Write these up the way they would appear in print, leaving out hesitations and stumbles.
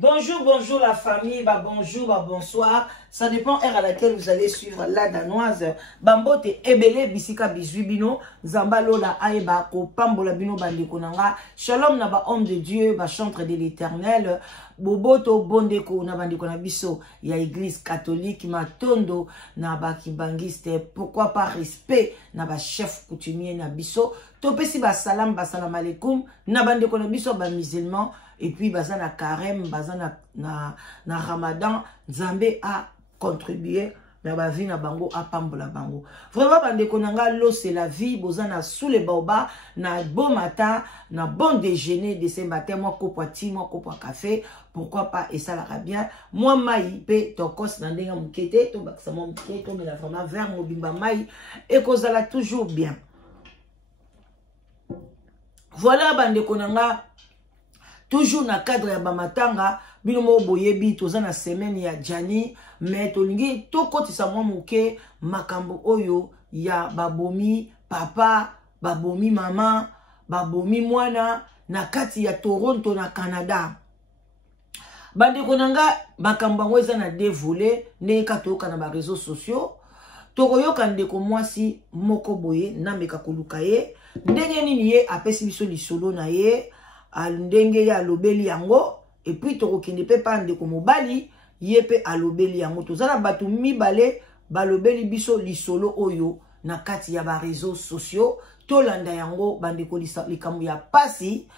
Bonjour, bonjour la famille, bah bonjour, bah bonsoir. Ça dépend heure à laquelle vous allez suivre la danoise. Bambote ebele bisika bizuibino, zambalo la aeba ko pambola bino bandeko nanga. Shalom na ba homme de Dieu, ba chantre de l'Éternel. Boboto bondeko na bandeko na biso ya église catholique matondo na ba kibangiste. Pourquoi pas respect na ba chef coutumier na biso. Topesi ba salam alaikum na bandeko na biso ba musulman. Et puis, bazan na carême, bazan na ramadan, Nzambe a contribué na ba vie na bango a pambola bango. Vraiment, bandeko nanga l'eau c'est la vie, bozan na sous les baobas, na bon matin, na bon déjeuner de ce matin, moi kopati, moi kopa café, pourquoi pas, et ça la bien. Moi, maï, pe, tokos, na ndenga mukete, to baksa mo mukete, to mena vraiment vers mo bimba maï, et kozala toujours bien. Voilà, bandeko nanga, toujours na cadre ya bamatanga bino mo boyebi toza na semaine ya Jani mais tolingi to kotisa mwa moke makambo oyo ya babomi papa babomi mama babomi mwana na kati ya Toronto na Canada. Bandeko nanga makambo ngo eza na dévolé ne katoka na ba réseaux sociaux tokoyoka ndeko mwasi moko boye na meka koluka ye ndenge nini ye apesi biso lisolo na ye ndenge ya lobeli yango et puis tokokende pe pa ndeko mobali ye pe alobeli yango tozala batu mibale balobeli biso lisolo oyo na kati ya ba réseaux sociaux tolanda yango bandeko likambo ya pasi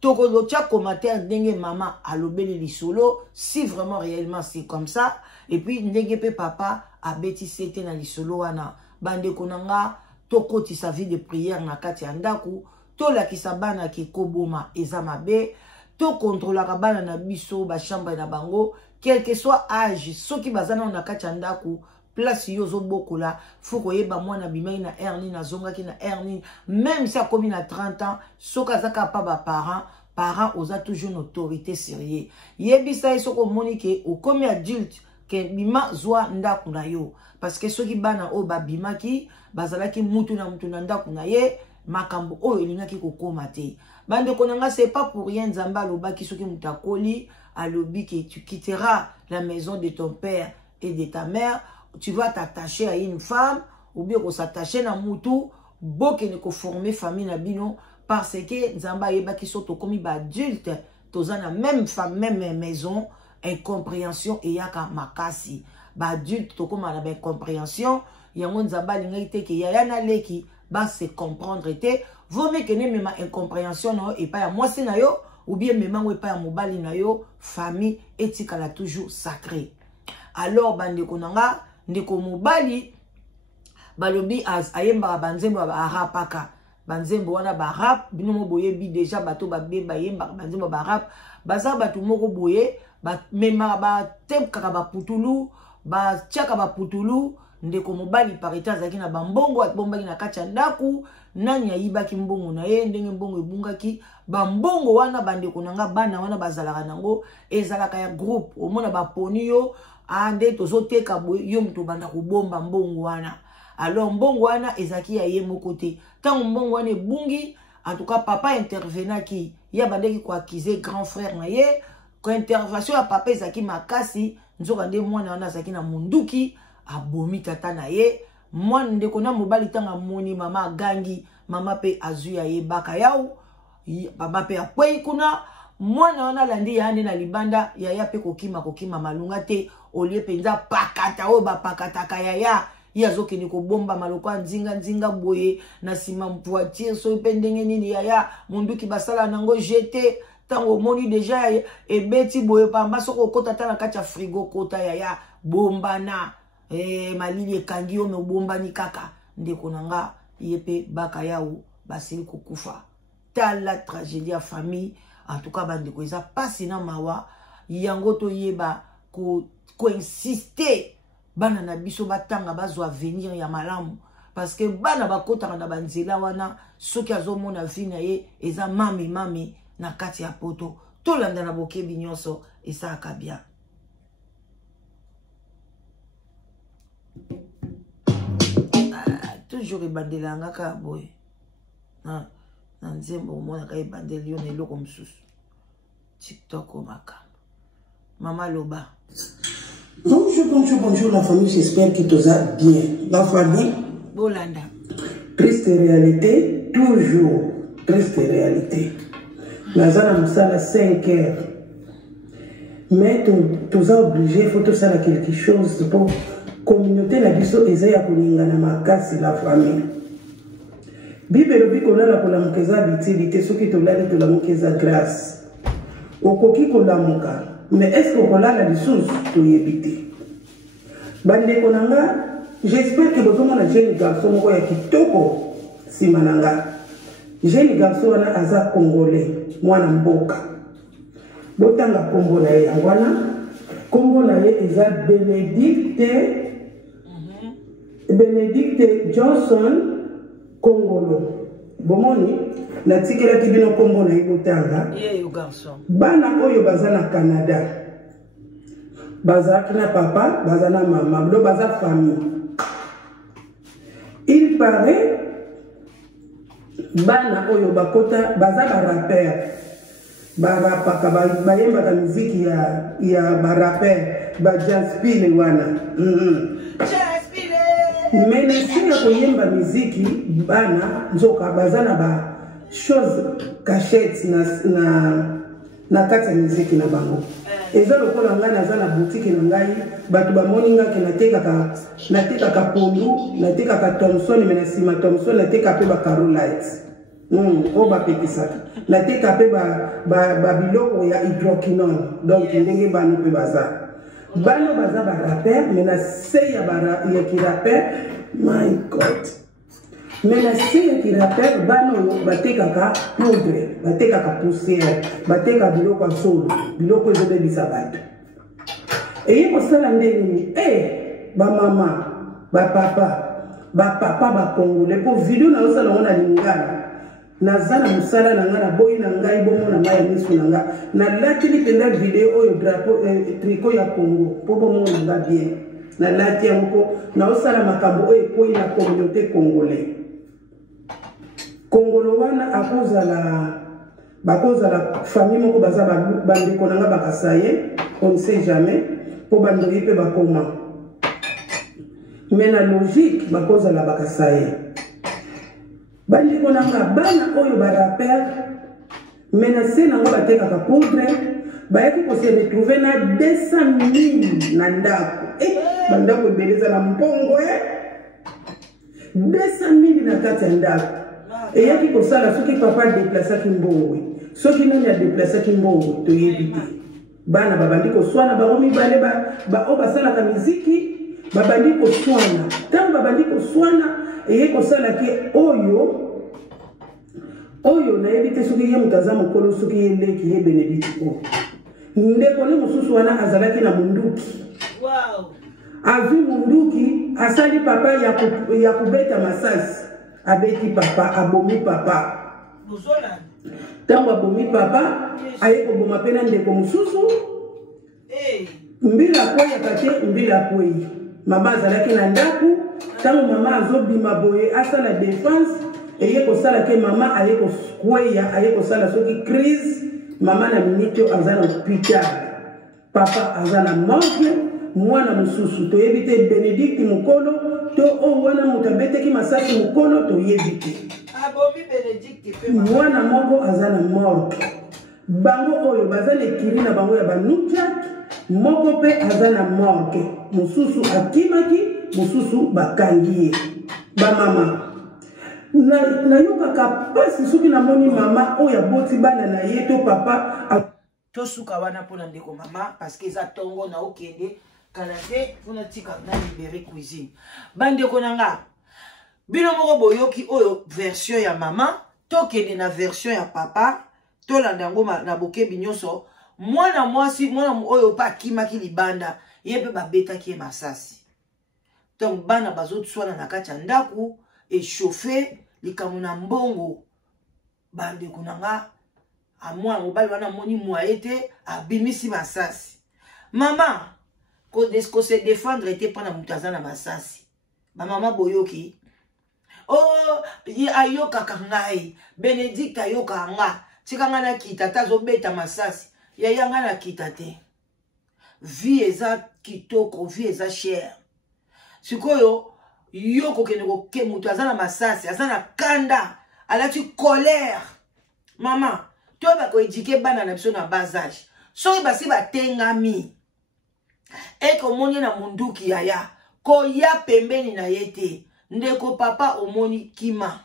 tokolotia commentaire ndenge mama alobeli lisolo si vraiment réellement c'est comme ça et puis ndenge pe papa abeti sete na lisolo wana bandeko nanga tokoti sa vie de prière na kati ya ndaku to la kisabana ki koboma eza mabe to contrôlera bana na biso ba chambre na bango quel que soit âge soki bazana na kati ndaku place yozo bokola fuko yeba mwana bimai na erni na zonga ki na erni même si a commis na 30 ans soka zaka pa ba parents oza toujours une autorité sérieux yebisa soko monike o commis adulte ke bima zwa ndaku na yo parce que soki bana o ba bimaki bazalaki mutu na ndaku na ye makambo oyo elingaki kokoma te bandeko nanga c'est pas pour rien Nzambe alobaki soki mutakoli alobi que tu quitteras la maison de ton père et de ta mère tu vas t'attacher à une femme ou bien ko s'attacher na mutu bokene ko former famille na bino parce que Nzambe ayebaki soto komi ba adulte toza na même femme même maison incompréhension et yaka makasi ba adulte to koma na ba incompréhension yango Nzambe alingaki te ke yaya na leki ba se comprendre te vaut mieux que ne même incompréhension no et pas ya mwasi na yo ou bien même ou pas ya mobali na yo famille etikala toujours sacré. Alors bandeko nanga ndeko mobali balobi as ayemba banzembo ba arapaka banzembo wana ba rap bino mo boye bi déjà bato ba beba yemba banzembo ba rap baza bato moko boye ba mema ba temka ba putulu ba tiaka ba putulu ndeko mobali parita zaki na bambongo abombaki na kati ya ndaku nani ayibaki mbongo na ye ndenge mbongo ebungaki bambongo wana bandeko nanga bana wana bazalaka nango ezalaka ya groupe omona baponi yo ande tozoteka boye yo mutu banda kubomba mbongo wana alors mbongo wana ezaki ya ye moko te tango mbongo wana ebungi en tout cas papa intervenaki ya bandeki ko accuser grand frère na ye ko intervention ya papa ezaki makasi nzoka nde mwana wana azaki na munduki abomi tata na ye mwana ndeko na mobali tanga moni mama gangi mama pe azu ya ye baka yao baba pe akwei kuna mwana wana landi ya ande na libanda ya pe kokima malunga te olie penza pakata o ba pakata kaya ya yazokeni ko bomba maloko nzinga boye na sima mpoitir so pe ndenge nini ya munduki basala nango jeté tango moni déjà ebeti boye pamba soko kota tana kacha frigo kota ya bombana malili ekangi yo me bombani kaka ndeko nanga yepe baka yao basili kukufa tala tragédie ya famille en tout cas bandeko eza pasi na mawa yango to yeba ko insister bana na biso batanga bazwa venir ya malamu parce que bana bakotaka na banzela wana soki azomona vie na ye eza mami na kati ya poto tolanda na bokebi nyonso esaka bien. Toujours ebandela ngaka boy na nzembo mona ka ebandeli yo na eloko msusu TikTok o makambo Maman Loba. Bonjour la famille, j'espère que tout va bien. La famille, Bolanda. Triste réalité, toujours triste réalité. Nazana Moussala 5 heures. Mais tout ça obligé, il faut tout ça quelque chose pour communauté la biso ezaya kuningana makasi la famille. Bible bikola pour la mukeza utilité ce qui to lali to la mukeza grâce. Okoki kolamuka, mais est-ce que kola la ressource to yebite? Bande konanga, j'espère que botomo na jeune garçon moko ya kitoko simananga. Jeune garçon wana aza congolais, mwana mboka. Botanga kombo na ye wana, kombo na ye eza Benedicte Johnson Kongolo. Bomoni na tikela kibino kombo na ye botanga. Ye garçon. Bana oyo baza na Canada. Baza na papa, baza na maman, do baza famille. Il paraît bana oyo bakota baza ba rappeur. Barapaka bayemba ka muziki ya barapeur ba Jaspile wana. Jaspile. Menesi ya koyemba muziki bana nzoka baza na ba chose cachette na kati ya muziki na bango. Eza lokola ngai naza na boutique na ngai bato bamoni nga ke natekaka pondu natekaka Thomson me na nsima Thomson nateka mpe ba Carolite oyo bapekisaka nateka mpe babiloko ya hydroquinone donc ndenge bano mpe baza bano baza barapper me na se ya kirapper my god me na se ya kirapper bano oyo batekaka poudre batekaka poussière bateka biloko ya solo biloko ezobebisa bato eye kosala nde nini bamama bapapa bakongole mpo video naosala ngo na lingala naza na mosala na ngai na boyi na ngai bomona ngai ya miso na ngai nalatili mpenza video oyo drapeau tricot ya Congo mpo bomona ngai bien nalati yango mpo naosala makambo oyo ekoyi na communauté congolais kongolo wana bakozala famille moko baza bandeko na ngai bakasaye on ne sait jamais mpo bandoyi mpe bakoma mais na logique bakozala bakasaye bandeko na nga bana oyo barapper menase nango batekaka poudre bayaki kose retrouve na 200 000 na ndako bandako ebeleza na mbongo 200 000 na kati ya ndako eyaki kosala soki papa adeplasaki mbongwe soki nani adeplasaki mbongwe toyebi te bana babandi koswana bango mibale oyo basalaka miziki babandi koswana ntango babandi koswana eye kosalaki oyo nayebi te soki ye moto aza mokolo soki ye leki ye Benedicte oyo ndeko ne mosusu wana azalaki na munduki azwi munduki asali papa ya kubeta masasi abeti papa abomi papa ntango abomi papa aye koboma mpe na ndeko mosusu mbila akweyaka te mbila akweyi mama azalaki na ndako ntango mama azobima boye asala défense eye kosala ke mama aye kokweya aye kosala soki crise mama na minute oyo aza na hôpital papa aza na morgue mwana mosusu toyebi te Benedicte mokolo to oyo wana moto abeteki masasi mokolo toyebi te mwana moko aza na morgue bango oyo baza na ekili na bango ya banujak moko mpe aza na morgue mosusu akimaki mosusu bakangi ye bamama nayokaka pasi soki namoni mama oyo aboti bana na ye to papa tosuka wana mpona ndeko mama parce que eza ntongo na okende kala te mpona tika na libere cuisine bandeko na nga bino moko boyoki oyo version ya mama tokende na version ya papa tolanda yango na bokebi nyonso mwana mwasi mwana oyo pa akimaki libanda ye mpe babetaki ye masasi donc bana bazoswana na kati ya ndako echauffe likambo na mbongo bandeko na nga amwana mobali wana moni mwaye te abimisi masasi mama kose défendre te mpona moto aza na masasi bamama boyoki ayokaka ngai Benedicte ayokaka nga tika nga nakita ta azobeta masasi yaya nga nakita te vie eza kitoko, vie eza cher. Sikoyo, yo kokende koke mutu aza na masasi, aza na kanda, alati colère. Maman, toi bako éduquer bana na biso na bas âge. Soki basi batengami. Eko moni na munduki yaya. Ko ya pembeni na yete. Ndeko papa omoni kima.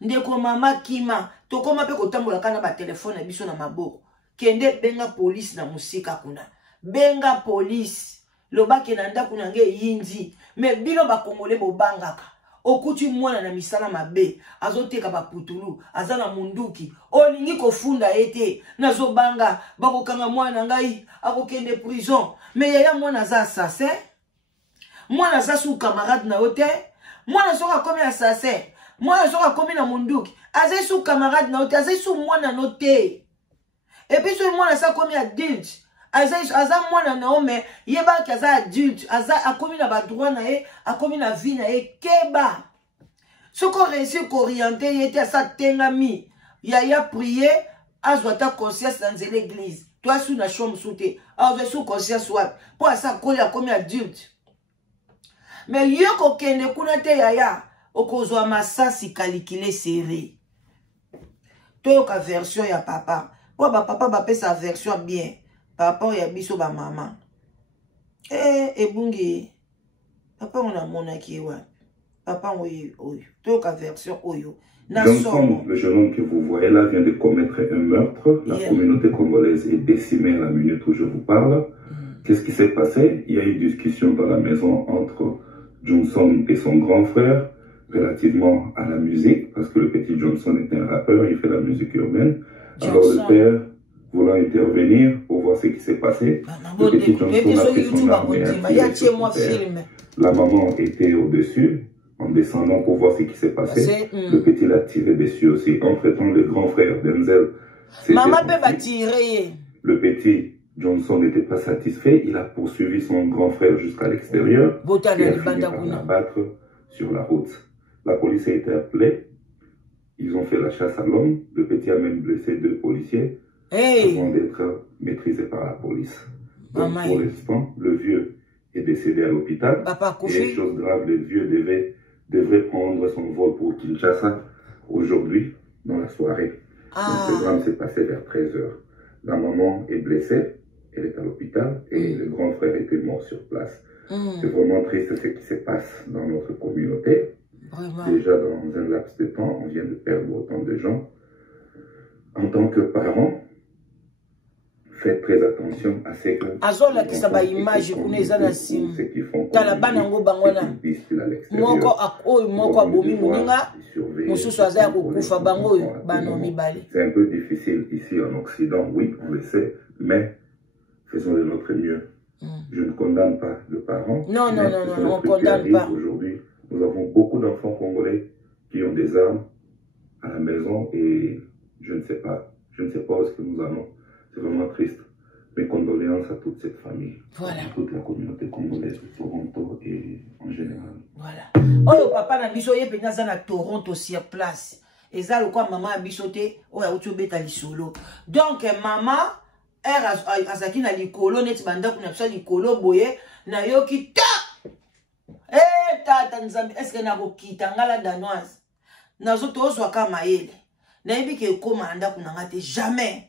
Ndeko mama kima. Tokoma pe kotambola kana ba telefone na biso na maboko. Kende benga police na musika kuna. Benga police. Lobake na ndaku na nge yindi. Me bino ba kongole bobangaka. Okuti mwana na misala mabe. Azoteka ba putulu. Azana munduki. Olingi kofunda ete. Nazobanga. Bako kanga mwana ngai. Ako kende prison. Me yaya mwana za assassin. Mwana za sou camarade na ote. Mwana soka komi assassin. Mwana soka komi na munduki. Azai sou camarade na ote. Azai sou mwana note. Et puis ce mwana sa komi adulte. Aza mwana na ome. Yeba ki aza adulte. Aza akomi na ba droit na ye. Akomi na vie na ye. Keba. Soko réussi qu'orienter yete asa tengami. Yaya prier. Azwa ta conscience dans l'église. Toi sous na chambre sous te. Azwa sous conscience soit. Pour asa koli akomi adulte. Mais yoko kende kuna te yaya. Okozwa masasi kalikile serré. Toyoka version ya papa. Pour papa ba sa version bien. Papa ya biso ba maman. Ebungi. Papa on a monaki wa. Papa oyo. Toyoka version oyo. Johnson, le jeune homme que vous voyez là, vient de commettre un meurtre. La communauté congolaise est décimée à la minute où je vous parle. Qu'est-ce qui s'est passé? Il y a eu une discussion dans la maison entre Johnson et son grand frère relativement à la musique, parce que le petit Johnson est un rappeur, il fait la musique urbaine. Alors le père, voulant intervenir pour voir ce qui s'est passé, le petit Johnson a pris son arme et a tiré sur son père. La maman était au-dessus, en descendant pour voir ce qui s'est passé. Le petit l'a tiré dessus aussi. Entre-temps, le grand frère Denzel maman peut tirer. Le petit Johnson n'était pas satisfait. Il a poursuivi son grand frère jusqu'à l'extérieur. Et a fini par l'abattre sur la route. La police a été appelée. Ils ont fait la chasse à l'homme. Le petit a même blessé 2 policiers avant d'être maîtrisé par la police. Donc, pour l'instant, le vieux est décédé à l'hôpital. Et chose grave, le vieux devrait prendre son vol pour Kinshasa aujourd'hui, dans la soirée. Le drame s'est passé vers 13 h. La maman est blessée, elle est à l'hôpital, et le grand frère était mort sur place. C'est vraiment triste ce qui se passe dans notre communauté. Déjà dans un laps de temps, on vient de perdre autant de gens. En tant que parents, faites très attention à ce que azola kisaba image kuna ezana sim tala bana ngo bangwana moko akoy moko abomi muninga mususu azaya kokufa bango bano mibale. C'est un peu difficile ici en Occident, oui, on le sait, mais faisons de notre mieux. Je ne condamne pas le parent. Non, on ne condamne pas. Aujourd'hui, nous avons beaucoup d'enfants congolais qui ont des armes à la maison et je ne sais pas où est-ce que nous allons. C'est vraiment triste. Mes condoléances à toute cette famille, voilà. À toute la communauté congolaise de Toronto et en général. Voilà. Oh, papa na biso ye penza na Toronto sur place. Eza le quoi maman bisoté o ya utubeta lisolo. Donc maman azaki na likolo net banda kuna biso likolo boye na yoki ta. Tata nzambi est-ce que na kokita ngala danoise. Nazo tozwa kama yele. Na yebi ke koma anda kuna ngate jamais.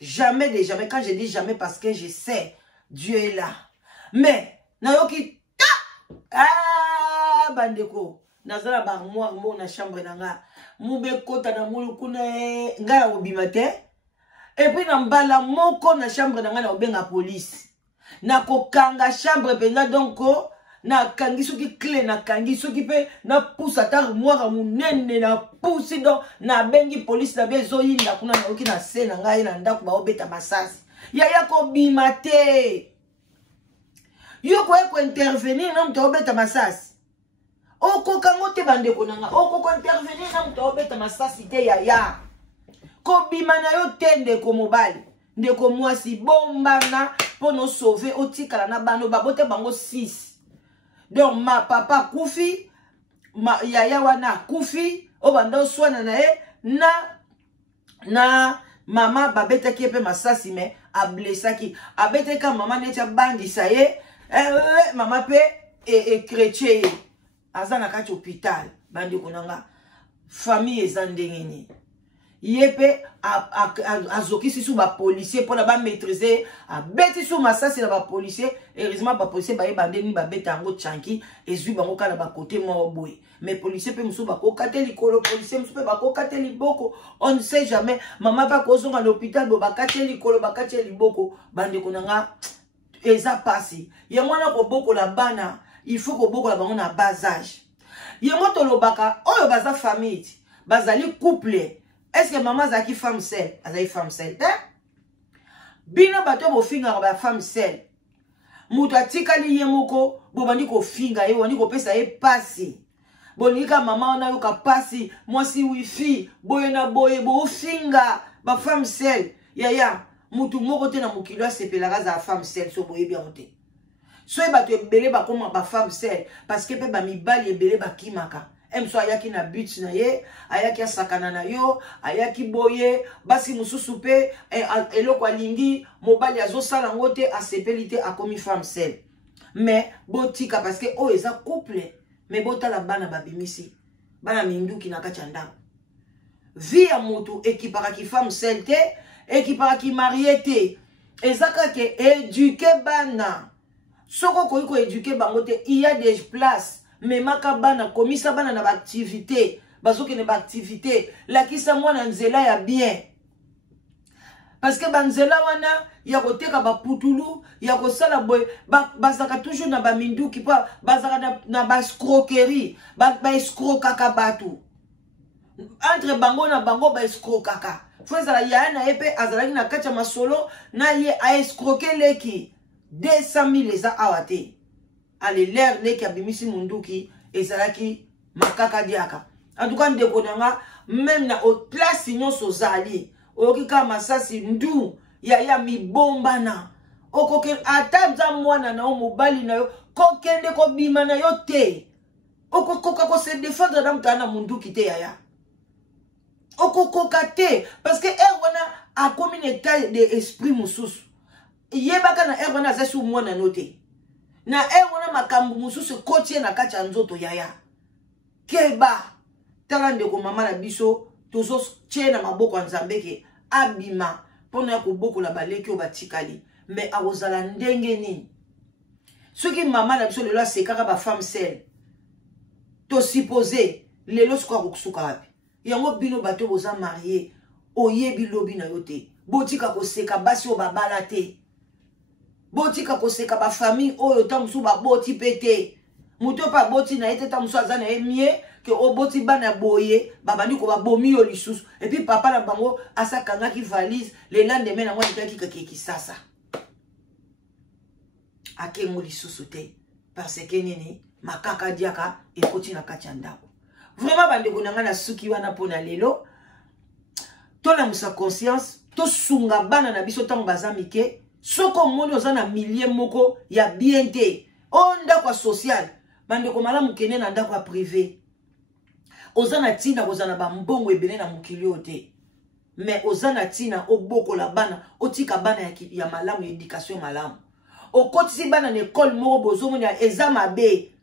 Jamais de jamais. Quand je dis jamais, parce que je sais, Dieu est là. Mais, nayoki ta! Bandeko. Nazala barmoire mo na chambre nanga. Mube kota na mulu kuna ngala obimate. Et puis na mbala moko na chambre nanga na obenga police. Na kokanga chambre penda donko. Na kangi soki clé na kangi soki pe na pousse ata armoire munene na pousse donc na bengi police na bezo yinda kuna na oki na se na ngai na ndako ba obeta masasi yaya ko bimate yo ko intervenir na mto obeta masasi oko kango te bandeko nanga oko ko intervenir na mto obeta masasi te yaya ko bimana yo tende ko mobali ndeko mwasi bombana pono sauver otikala na bano babote bango 6. Donc ma papa Koufi, ma yaya wana Koufi, obando swana na e Maman babetaki pe masasi me a blessaki. Abeteka maman netia bandi ça y est. Maman pe et chrétien. Azana kati hôpital. Bandi konanga. Famille ezandengeni. Yepe azoki sous ba policier pour la ba maîtriser a beti sous masasi la ba policier heureusement ba policier ba yebande ni ba beta ngo chanki ezui bango kala ba côté mo boy mais policier pe musu ba ko kate likolo policier musu pe ba ko kate liboko on ne sait jamais maman ba ko zonga l'hôpital bo ba kate likolo ba kate liboko bande konanga eza pasi yango na ko boko la bana il faut ko boko la bango na bas âge yango to lobaka oyo baza famille bazali couple. Est-ce que maman zaki femme seule? Azali femme seule, hein? Bino bato bo finga ba femme seule. Mutu atikali ye moko, bo bandi ko finga ye, wani ko pesa ye pasi. Bonika maman na yo ka pasi, moi si wifi, boye na boye bo finga ba femme seule. Ya, mutu moko te na mukilo sepela za femme seule so boye bien ote. So e bato ebele ba koma ba femme seule parce que pe ba mibali ebele ba kimaka. Emso ayaki na but na ye, ayaki asakana na yo, ayaki boye, basi mususu pe eloko alingi, mobali azo sala ngote asepelite akomi femme seule. Mais botika parce que oh eza couple, mais bota la bana babimisi. Bana minduki na kachanda. Vie ya mutu ekipara ki femme seule te, ekipara ki marié te. Ezaka ke éduquer bana. Soko ko éduquer bango te, il y a des places. Mais makabana komisa bana na activité bazoki na activité la kisa mwana nzela ya bien parce que banzela wana ya koteka ba putulu ya kosala boy bazaka toujours na ba minduki pa bazaka na ba escroquerie ba escroquaka batu entre bango na bango ba escroquaka fozala ya na epe azalaki na kacha masolo na ye a escroquer leki 200,000 les a awate. Allez, l'air n'est qu'à bimisi munduki et salaki makaka diaka. En tout cas, ndekonanga même na au place signon sozali. Okika masasi ndu ya mi bomba na. Okoke atabza mwana na mobali na yo kokende ko bima na yo te. Okokoka ko se défendre na mtana munduki te yaya. Okokoka te parce que wana a comme un état d'esprit mususu. Yebaka na wana za su mwana note. Na wana makambu mususu kotie na kacha nzoto yaya. Keba talande ko mama na biso tozo tie na maboko nzambeke abima pona ko boko la baleki o batikali mais awozala ndenge ni. Soki mama na biso lelo asekaka ba femme seule. To supposer lelo siko kokusuka wapi. Yango bino bato boza marié oyebi lobi na yote. Botika ko seka basi o babala te. Botika koseka ba famille oyo tamusu ba boti pete. Muto pa boti na ete tamusu azana emie ke o boti bana boye babandi ko ba bomi yo lisusu. Et puis papa na bango asakanga ki valise le lendemain na ngwa ki sasa. Ake mo lisusu te parce que nini makaka diaka e koti na kachanda. Vraiment bande ko nanga na suki wana pona lelo. To na musa conscience to sunga bana na biso tango bazamike. Soko moni ozana millier moko ya bien te. Onda kwa social. Bande ko malamu kene na ndako privé. Ozana tina ozana ba mbongo ebele na mukilio te. Mais ozana tina oboko la bana, otika bana ya malamu éducation malamu. Okotisi bana na école moko bozomo ya examen B.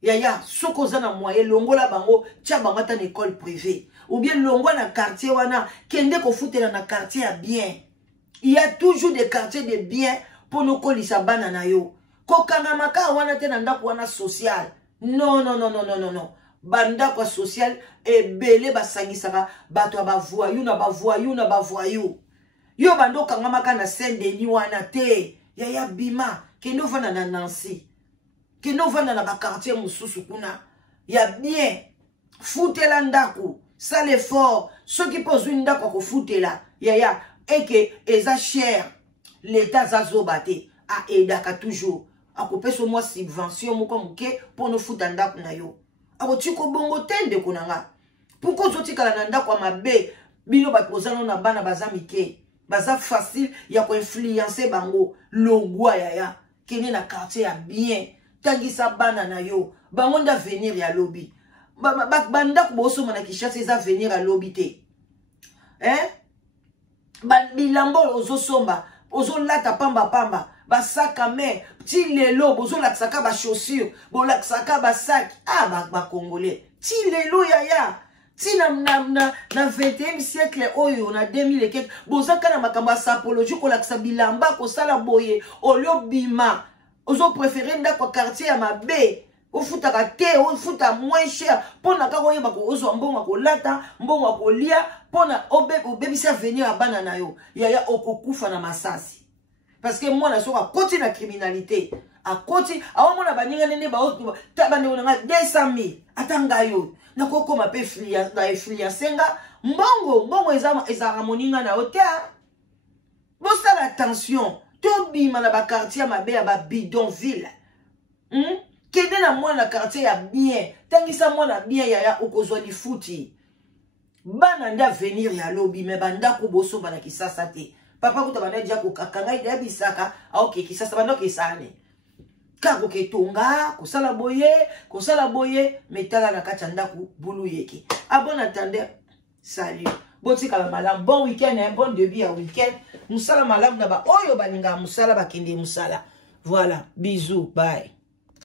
Yaya, soko ozana moyen longola bango tia bango ta na école privée. Ou bien longo na quartier wana kende ko futela na quartier ya bien. Il y a toujours des quartiers de bien pour nous kolisa bana na yo. Kokanga maka wana te na ndako wana social. Non. Banda kwa social e bele basangisaka bato ba voyou na ba voyou. Yo bando kanga maka na Saint-Denis wana te. Ya bima kendo vana na Nancy. Kendo vana na ba quartier mususu kuna. Ya bien. Foutela ndako. Ça l'effort. Ceux qui posent une ndako ko foutela. Ya et que eza cher l'état zazobate a edaka toujours a couper sur moi subvention moko muke pour nous foutre ndako na yo ako tiko bongo tende konanga pourquoi zotika na ndako mabe bino bakozana na bana bazamike baza facile ya ko influencer bango longwa yaya kene na quartier ya bien tangisa bana na yo bango nda venir ya lobby banda ko boso mana Kinshasa eza venir à lobby te hein. bilambo ozosomba ozolata pamba basac à main ti lelo bozolakisaka bachaussure bolakisaka basac bacongolais ti lelo yaya ti na 21e siècle oyo na 2000 et quelques bozaka na makambo ya sapologie kolakisa bilamba kosala boye olio bima ozo préférer ndako quartier ya mabe ofutaka te ofuta moins cher pona ka koyeba ko ozwa mbongo kolata mbongo kolia pona obebisa venir abana na yo yaya okokufa na masasi parce que moi na soka koti na criminalité a koti awa mona baninga nene ba tabane ona 200 000 atanga yo na koko ma pe flia senga mbongo eza moninga na hauteur bosta la attention to bima na ba quartier mabe ya ba bidonville kede na mwana quartier ya bien tangisa mwana bien ya okozwa lifuti bana nda venir ya lobi me banda ko boso bana kisasa te papa kuta bana dia ko kakanga ida bisaka ok kisasa bana kesane kako ketonga kosala boye metala na kati ndaku bulu yeke bon attendez salut botika malam bon week-end bon début à week-end musala malam na ba oyo balinga musala bakende musala voilà bisous bye.